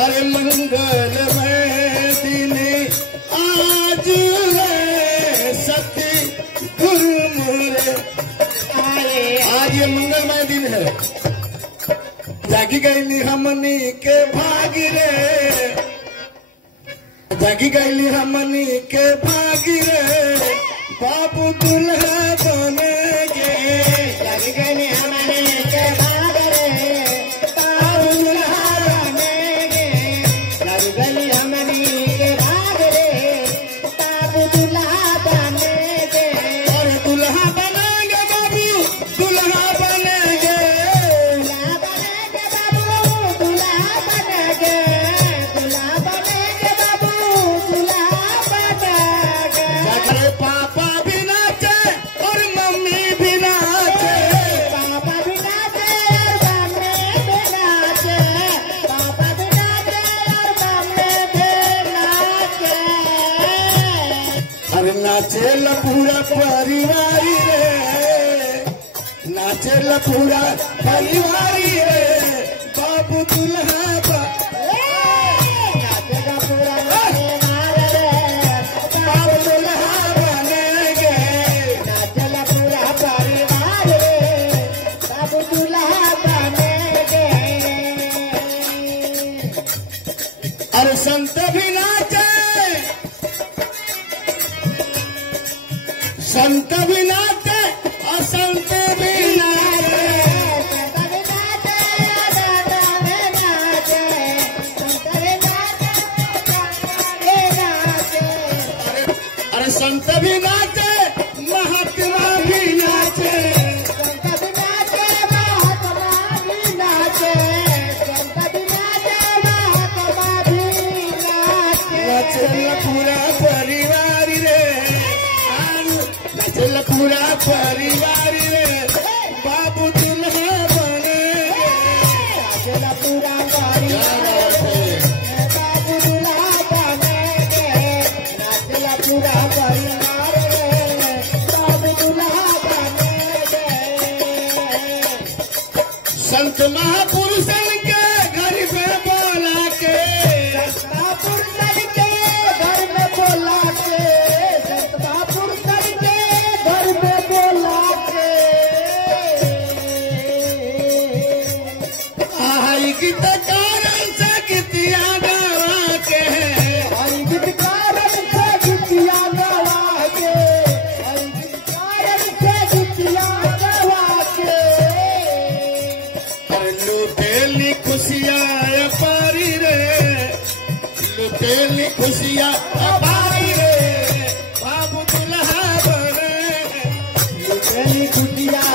अरे मंगलमय दिन आज है सती गुरु मोरे आए। आज ये मंगलमय दिन है, जागी गईली हमनी के भाग रे, जागी गईली हमनी के भाग रे, बाबू दुल्हा बनेगे। जागी गईली हमनी के भाग रे, बाबू दुल्हा बनेगे। जागी गईली हमनी के भाग रे, बाबू दुल्हा बनेगे। और दुल्हा बनेगे बाबू, दुल्हा बनेगे, दुल्हा बनेगे बाबू, दुल्हा बनेगे, दुल्हा बनेगे बाबू, दुल्हा बनेगे। अरे पापा भी नाचे और मम्मी भी नाचे, पापा भी नाचे और मम्मी भी नाचे, पापा भी नाचे और मम्मी भी नाचे। अरे नाचे ला पूरा परिवार रे, नाचे ला पूरा परिवार रे, बाबू दुल्हा नाचेगा पूरा परिवार रे, बाबू दुल्हा बनेगे। नाचेगा पूरा परिवार रे, बाबू दुल्हा बनेगे। अरे संत भी नाचे, संत भी नाचे और संत भी नाचे, संत भी नाचे, संत भी नाचे, संत भी नाचे, नाचे। अरे संत भी नाचे, महात्मा भी नाचे, संत भी नाचे, महात्मा भी नाचे, संत भी नाचे, महात्मा भी नाचे। नाचेला पूरा परिवार रे, नाचेला पूरा परिवार रे, बाबू दुल्हा बनेगे। नाचेला पूरा परिवार रे, बाबू दुल्हा बनेगे। नाचेला पूरा परिवार रे, बाबू दुल्हा बनेगे। संत महापुरुषन के घर में बोला के, संत महापुरुषन के घर में बोला के, संत महापुरुषन के घर में बोला के। आई गीतकार से गीतिया गवा के, आई गीतकार से गीतिया गवा के, आई गीतकार से गीतिया गवा के। अरे लुटेली खुशियाँ पारी रे, लुटेली खुशियाँ पारी रे, बाबू दुल्हा बने। लुटेली खुशियाँ